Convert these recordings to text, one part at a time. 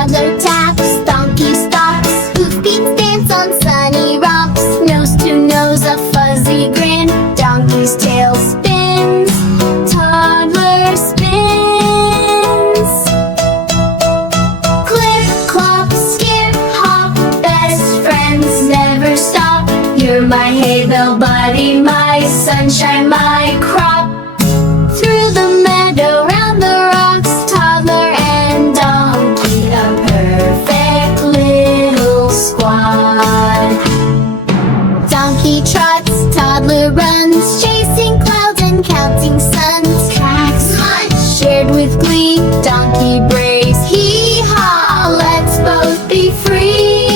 Toddler taps, donkey stops, hoofbeats dance on sunny romps. Nose to nose, a fuzzy grin, donkey's tail spins, toddler spins. Clip-clop, skip, hop, best friends never stop. You're my hay bell buddy, my sunshine, my crop. Through the meadow, round the rocks, toddler and donkey, a perfect little squad. Donkey trots, toddler runs, chasing clouds and counting suns. Tracks much shared with glee, donkey braves, hee-haw, let's both be free.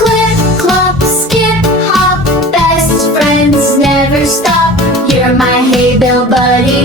Clip-clop, skip, hop, best friends never stop. You're my hay bell buddy,